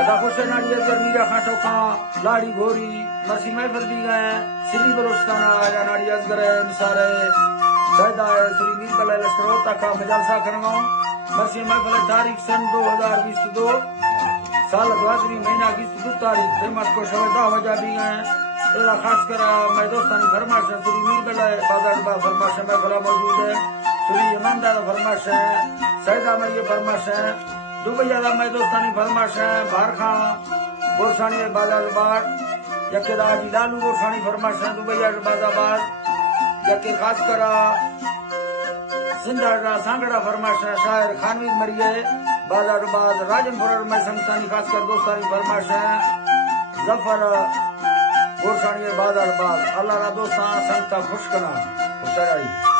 अदा हुसैन अली असगर मीरा खान चौका लाड़ी घोरी मरसी महफिल दी गए सिरी बलोचिस्तान आया नाड़ी असगर मिसारे सैदा है श्री मीर बल्ले लश्करोता का मजलसा करना मरसी महफिल तारीख सन 2022 साल 12वीं महीना की 2 तारीख फेमस को शवदा वजा दी गए एरा खास कर मैं दोस्तानी फरमाइश श्री मीर बल्ले बाजार बा फरमाइश में भला मौजूद है श्री इमामदार फरमाइश है सैदा मरिय फरमाइश है दुबैया का मैं दोस्तानी फरमाइश है बाहर खां गोरसानी बाजार बार यके दाजी लालू गोरसानी फरमाइश है दुबैया बाजाबाद यके खास कर सिंधा सांगड़ा फरमाइश है शायर खानवी मरिए बाजार बाद राजनपुर में संतानी खास कर दोस्तानी फरमाइश है जफर गोरसानी बाजार बाद अल्लाह रा दोस्तां संता खुश करा खुशराई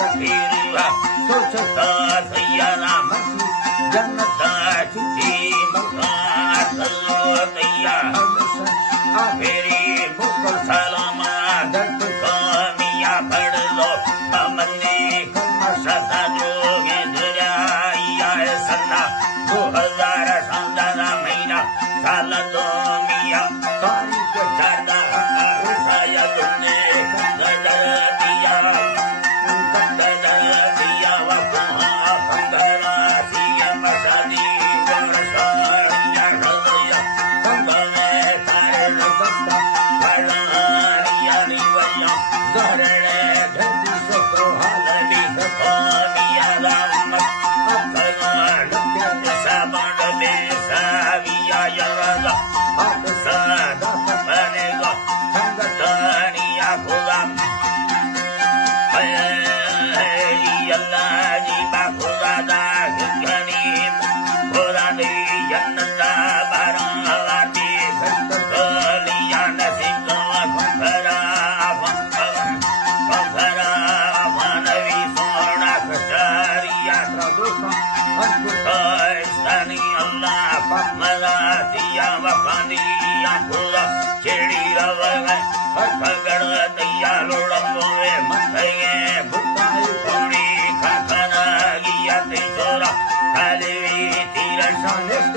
Takirula, Sochata, Sayana, Janata, Chuti, Baka, Salotaya, Averi, Mukul Salama, Dantukamiya, Padlo, Mamani, Kamasata, Jogendra, Sana, Buhazara, Sandana, Mina, Saladomiya, Tarika, Chana, Rusaya, Dune, Kandadariya, Kandadariya, Vakuha, Kandara, Siya, Masadi, Gorasaya, Radaya, Kandale, Tarana, Vasta, Paraniya, Nivaya, Zarare, Dhati, Soko, Halali, Sakomiya, Ramat, Thank you.